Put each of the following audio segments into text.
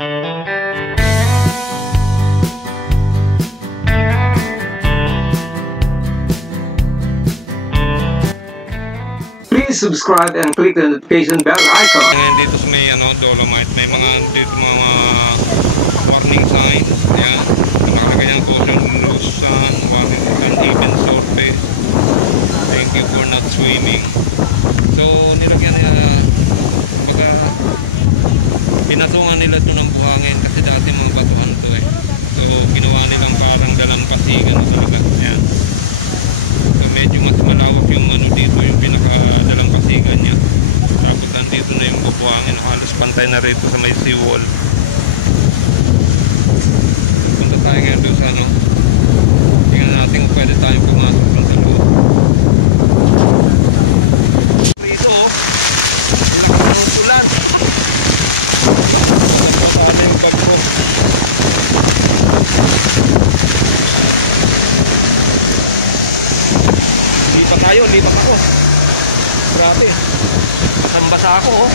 Please subscribe and click the notification bell icon. Ngayon dito sa may Dolomite, may mga dito mga warning signs. Ayan, nakalagay ang caution loose sun, warning uneven surface. Thank you for not swimming. So nilagyan nila, baga pinatungan nila ito ng buhangin kasi dati mga batuhan to eh. So ginawa nilang parang dalampasigan na talaga. Ayan. So medyo mas malawak yung dito, yung pinaka-dalampasigan niya. Tapos nandito na yung bubuhangin, halos pantay na rito sa may seawall. Punta tayo ngayon doon sa tingnan natin kung pwede tayong pumasok doon sa loob. Rito nilakas ng ulan. Napakala yung bag mo. Lipat ako. Grabe. Basa ako oh.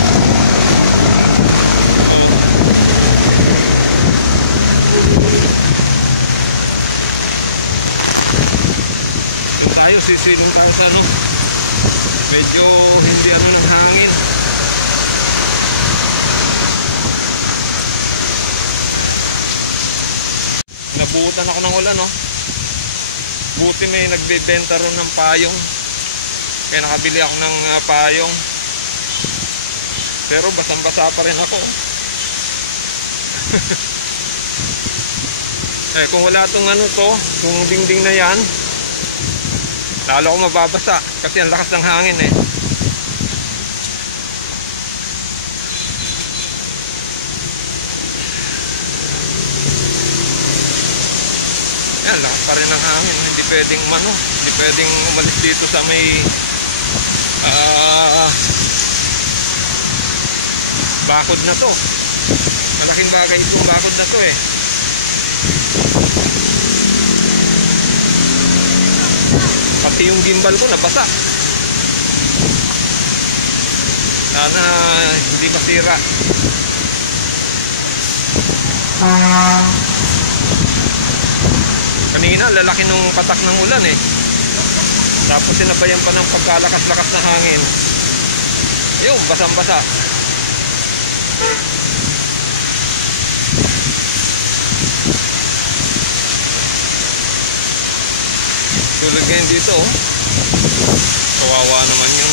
Sisilong tayo sa medyo hindi ng hangin. Nabutan ako ng ulan buti may nagbebenta ron ng payong, kaya nakabili ako ng payong, pero basang-basa pa rin ako. Kung wala tong kung dingding na yan, lalo ako mababasa kasi ang lakas ng hangin eh. Yan, lakas pa rin ng hangin. Hindi pwedeng hindi pwedeng umalis dito sa may bakod na to. Malaking bagay itong bakod na to eh. Pati yung gimbal ko nabasa. Sana hindi masira. Kanina lalaki nung patak ng ulan eh. Tapos sinabayan pa ng pagkalakas-lakas na hangin. Yung basang-basa. Tulad ngayon dito kawawa naman yun